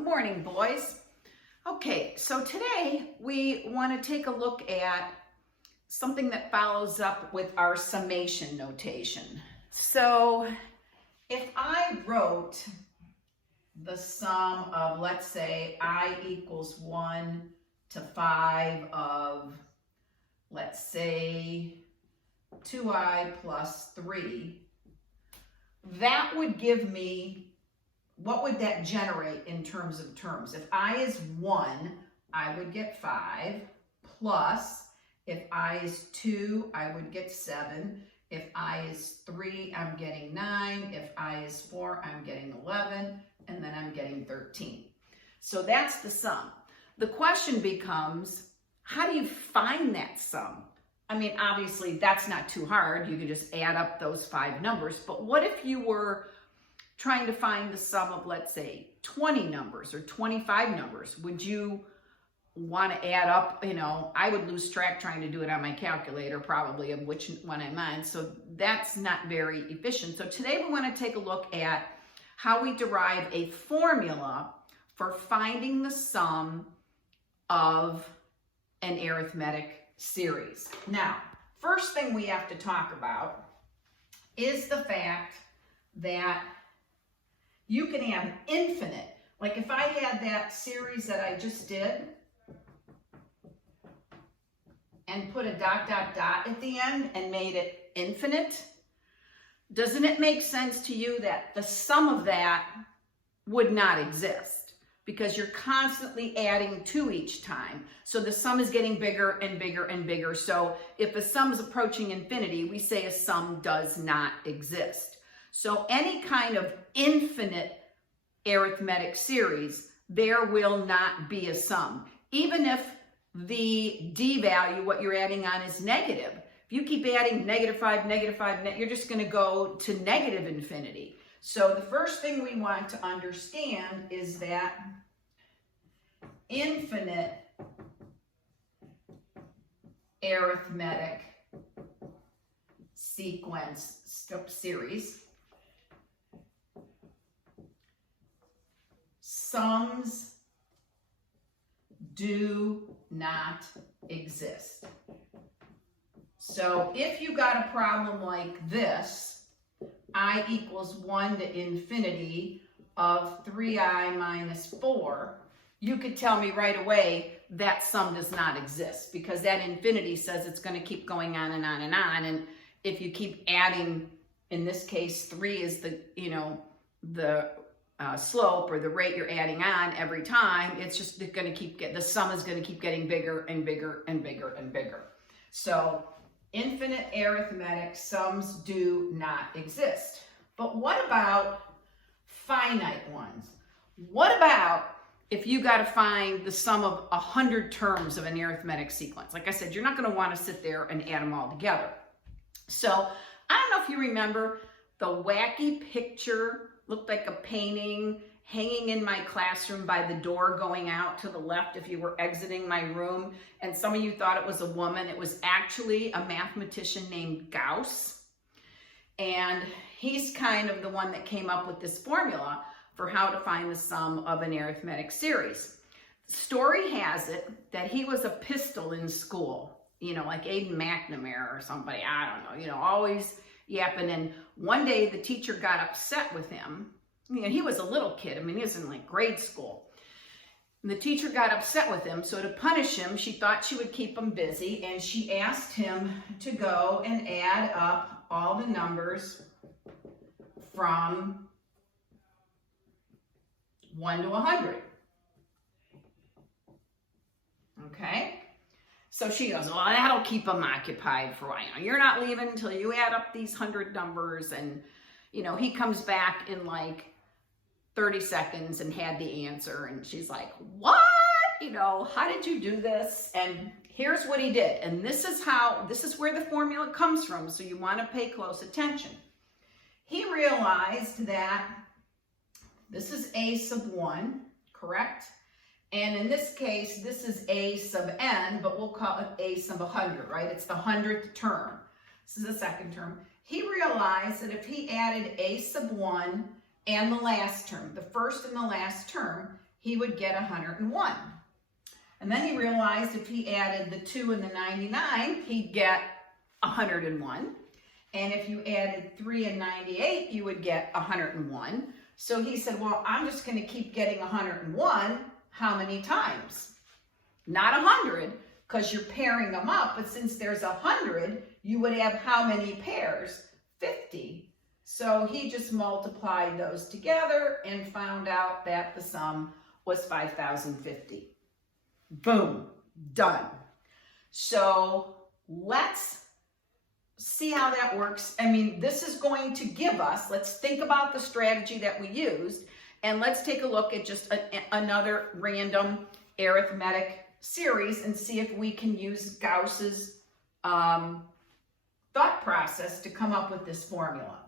Good morning, boys. Okay, so today we want to take a look at something that follows up with our summation notation. So if I wrote the sum of, let's say, I equals 1 to 5 of, let's say, 2i plus 3, that would give me, what would that generate in terms of terms? If I is 1, I would get 5, plus, if I is 2, I would get 7. If I is 3, I'm getting 9. If I is 4, I'm getting 11. And then I'm getting 13. So that's the sum. The question becomes, how do you find that sum? I mean, obviously, that's not too hard. You can just add up those 5 numbers. But what if you were trying to find the sum of, let's say, 20 numbers or 25 numbers? Would you want to add up, I would lose track trying to do it on my calculator probably of which one I'm on. So that's not very efficient. So today we want to take a look at how we derive a formula for finding the sum of an arithmetic series. Now, first thing we have to talk about is the fact that you can have infinite. Like if I had that series that I just did and put a dot, dot, dot at the end and made it infinite, doesn't it make sense to you that the sum of that would not exist? Because you're constantly adding 2 each time. So the sum is getting bigger and bigger and bigger. So if a sum is approaching infinity, we say a sum does not exist. So any kind of infinite arithmetic series, there will not be a sum. Even if the d value, what you're adding on, is negative. If you keep adding -5, you're just going to go to negative infinity. So the first thing we want to understand is that infinite arithmetic series sums do not exist. So if you got a problem like this, I equals 1 to infinity of 3i minus 4, you could tell me right away that sum does not exist, because that infinity says it's going to keep going on and on and on. And if you keep adding, in this case, 3 is the, the slope or the rate you're adding on every time, it's just going to keep the sum is going to keep getting bigger and bigger and bigger and bigger. So infinite arithmetic sums do not exist. But what about finite ones? What about if you got to find the sum of 100 terms of an arithmetic sequence? Like I said, you're not going to want to sit there and add them all together. So I don't know if you remember the wacky picture, looked like a painting hanging in my classroom by the door going out to the left if you were exiting my room, and some of you thought it was a woman. It was actually a mathematician named Gauss, and he's kind of the one that came up with this formula for how to find the sum of an arithmetic series. The story has it that he was a pistol in school, like Aiden McNamara or somebody, I don't know, always yapping. And one day the teacher got upset with him. He was a little kid. He was in like grade school. And the teacher got upset with him. So to punish him, she thought she would keep him busy. And she asked him to go and add up all the numbers from 1 to 100. Okay? So she goes, well, that'll keep him occupied for a while. You're not leaving until you add up these 100 numbers. And, he comes back in like 30 seconds and had the answer. And she's like, what? How did you do this? And here's what he did. And this is where the formula comes from. So you want to pay close attention. He realized that this is a sub 1, correct? And in this case, this is a sub n, but we'll call it a sub 100, right? It's the 100th term. This is the second term. He realized that if he added a sub 1 and the last term, the first and the last term, he would get 101. And then he realized if he added the 2 and the 99, he'd get 101. And if you added 3 and 98, you would get 101. So he said, well, I'm just going to keep getting 101. How many times? Not 100, because you're pairing them up. But since there's 100, you would have how many pairs? 50. So he just multiplied those together and found out that the sum was 5,050. Boom, done. So let's see how that works. I mean, this is going to give us, let's think about the strategy that we used, and let's take a look at just another random arithmetic series and see if we can use Gauss's thought process to come up with this formula.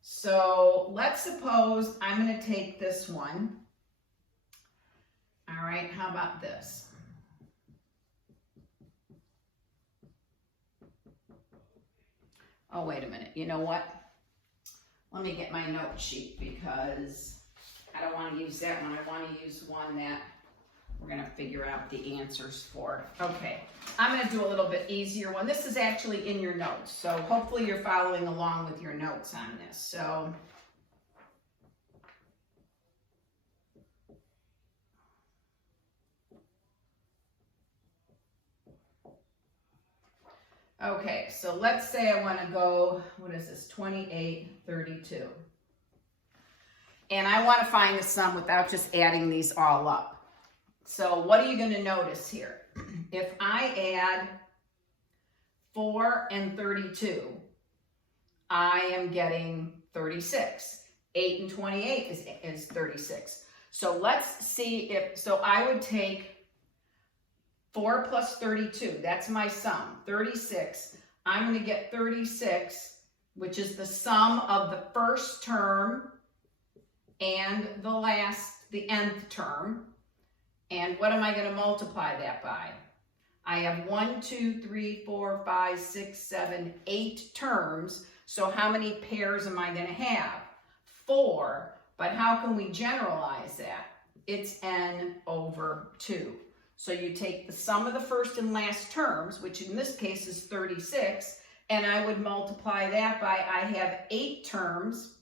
So let's suppose I'm going to take this one. All right, how about this? Oh, wait a minute. You know what? Let me get my note sheet because I don't want to use that one. I want to use one that we're going to figure out the answers for. Okay, I'm going to do a little bit easier one. This is actually in your notes, so hopefully you're following along with your notes on this. So okay, so let's say I want to go, what is this, 28, 32. And I want to find the sum without just adding these all up. So what are you going to notice here? If I add 4 and 32, I am getting 36. 8 and 28 is 36. So let's see if, so I would take 4 plus 32, that's my sum, 36. I'm going to get 36, which is the sum of the first term and the nth term. And what am I going to multiply that by? I have 1, 2, 3, 4, 5, 6, 7, 8 terms. So how many pairs am I going to have? 4. But how can we generalize that? It's n over 2. So you take the sum of the first and last terms, which in this case is 36, and I would multiply that by, I have 8 terms,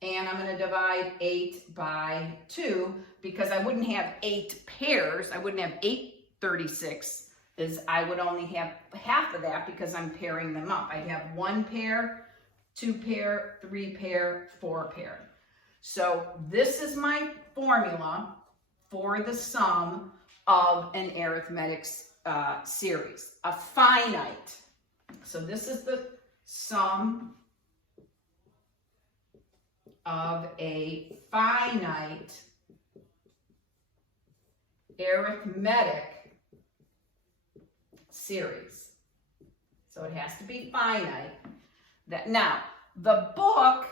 and I'm going to divide 8 by 2, because I wouldn't have 8 pairs. I wouldn't have 8 36s. I would only have half of that because I'm pairing them up. I'd have 1 pair, 2 pair, 3 pair, 4 pair. So this is my formula for the sum of an arithmetic series, a finite. So this is the sum of a finite arithmetic series. So it has to be finite. Now, the book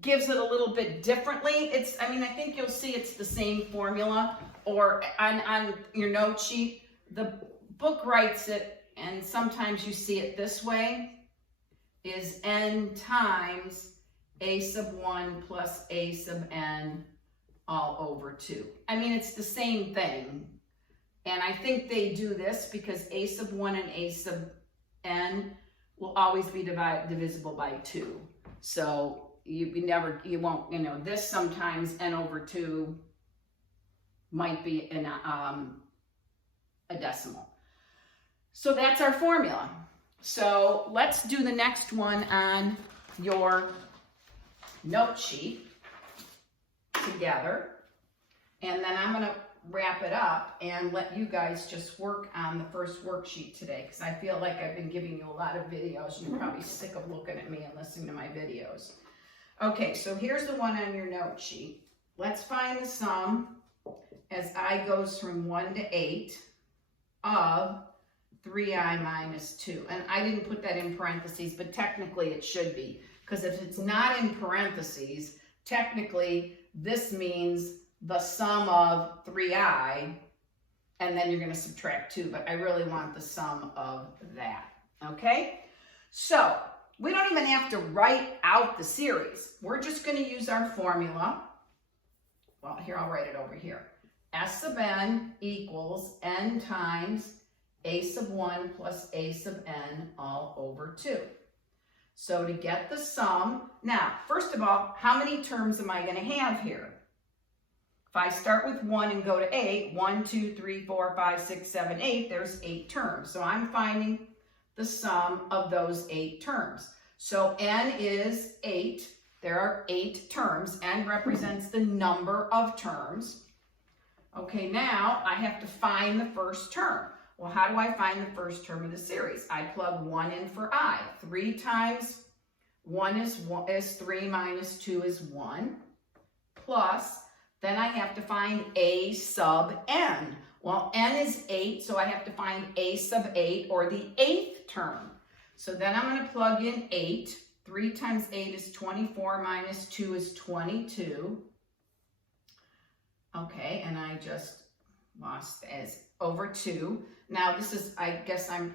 gives it a little bit differently. I think you'll see it's the same formula, or on your note sheet, the book writes it, and sometimes you see it this way, is n times a sub 1 plus a sub n all over 2. It's the same thing. And I think they do this because a sub 1 and a sub n will always be divisible by 2. So you won't, this sometimes n over 2 might be a decimal. So that's our formula. So let's do the next one on your note sheet together. And then I'm going to wrap it up and let you guys just work on the first worksheet today, because I feel like I've been giving you a lot of videos and you're probably sick of looking at me and listening to my videos. Okay, so here's the one on your note sheet. Let's find the sum as I goes from 1 to 8 of 3i minus 2. And I didn't put that in parentheses, but technically it should be, because if it's not in parentheses, technically this means the sum of 3i, and then you're going to subtract 2, but I really want the sum of that, okay? So we don't even have to write out the series. We're just going to use our formula well, here, I'll write it over here. S sub n equals n times a sub 1 plus a sub n all over 2. So to get the sum, now, first of all, how many terms am I going to have here? If I start with 1 and go to 8, 1, 2, 3, 4, 5, 6, 7, 8, there's 8 terms. So I'm finding the sum of those 8 terms. So n is 8. There are 8 terms. N represents the number of terms. Okay, now I have to find the first term. Well, how do I find the first term of the series? I plug 1 in for I. 3 times 1 is 3 minus 2 is 1. Plus, then I have to find a sub n. Well, n is 8, so I have to find a sub 8, or the 8th term. So then I'm going to plug in 8. 3 times 8 is 24 minus 2 is 22. Okay, and I just lost as over 2. Now this is, I guess I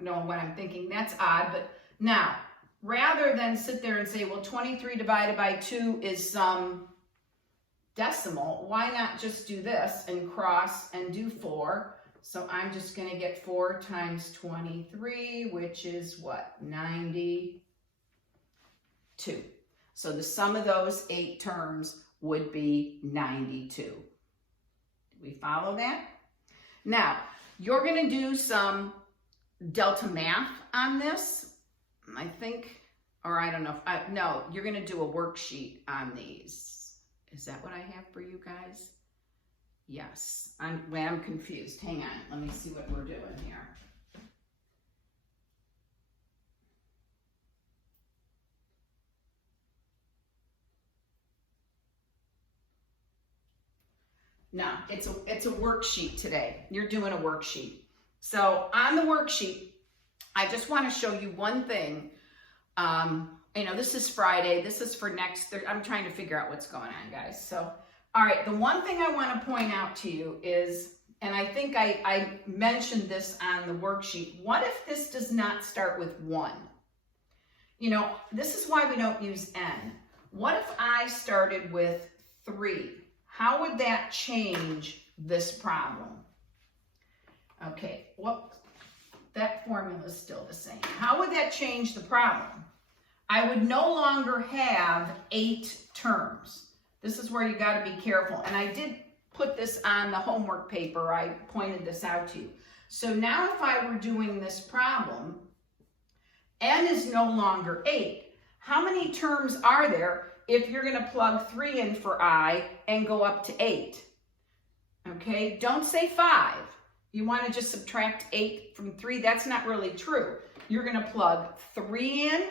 know what I'm thinking. That's odd, but now, rather than sit there and say, well, 23 divided by 2 is some decimal, why not just do this and cross and do 4? So I'm just going to get 4 times 23, which is what? 92. So the sum of those 8 terms would be 92. Do we follow that? Now, you're going to do some delta math on this, I think, or I don't know. No, you're going to do a worksheet on these. Is that what I have for you guys? Yes. I'm confused. Hang on. Let me see what we're doing here. No, it's a worksheet today. You're doing a worksheet. So on the worksheet, I just want to show you one thing. You know, this is Friday. This is for next. I'm trying to figure out what's going on, guys. So, all right, the one thing I want to point out to you is, and I think I mentioned this on the worksheet, what if this does not start with 1? You know, this is why we don't use n. What if I started with 3? How would that change this problem? Okay, well, that formula is still the same. How would that change the problem? I would no longer have 8 terms. This is where you got to be careful. And I did put this on the homework paper. I pointed this out to you. So now if I were doing this problem, n is no longer 8. How many terms are there if you're going to plug 3 in for I and go up to 8? Okay, don't say 5. You want to just subtract 8 from 3. That's not really true. You're going to plug 3 in,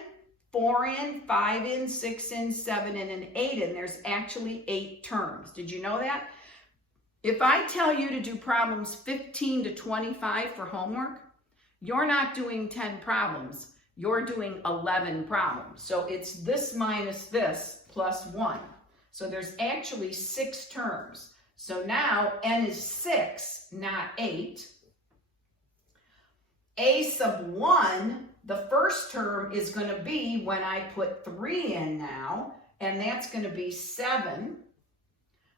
4 in, 5 in, 6 in, 7 in, and 8 in. There's actually 8 terms. Did you know that? If I tell you to do problems 15 to 25 for homework, you're not doing 10 problems. You're doing 11 problems. So it's this minus this plus 1. So there's actually 6 terms. So now n is 6, not 8. A sub 1, the first term is going to be when I put 3 in now, and that's going to be 7.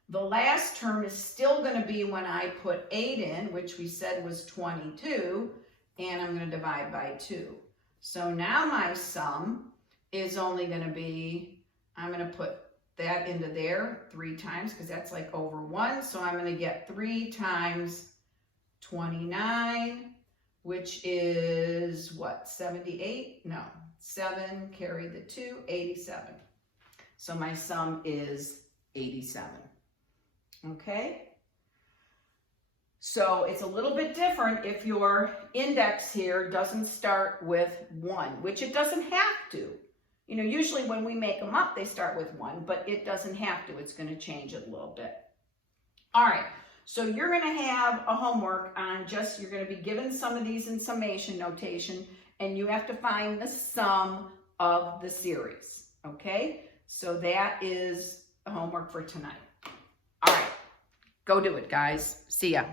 The last term is still going to be when I put 8 in, which we said was 22, and I'm going to divide by 2. So now my sum is only going to be, I'm going to put that into there 3 times because that's like over 1. So I'm going to get 3 times 29, which is what, 78? No, 7, carry the 2, 87. So my sum is 87. Okay? So it's a little bit different if your index here doesn't start with 1, which it doesn't have to. You know, usually when we make them up, they start with 1, but it doesn't have to. It's going to change it a little bit. All right, so you're going to have a homework on just, you're going to be given some of these in summation notation, and you have to find the sum of the series, okay? So that is the homework for tonight. All right, go do it, guys. See ya.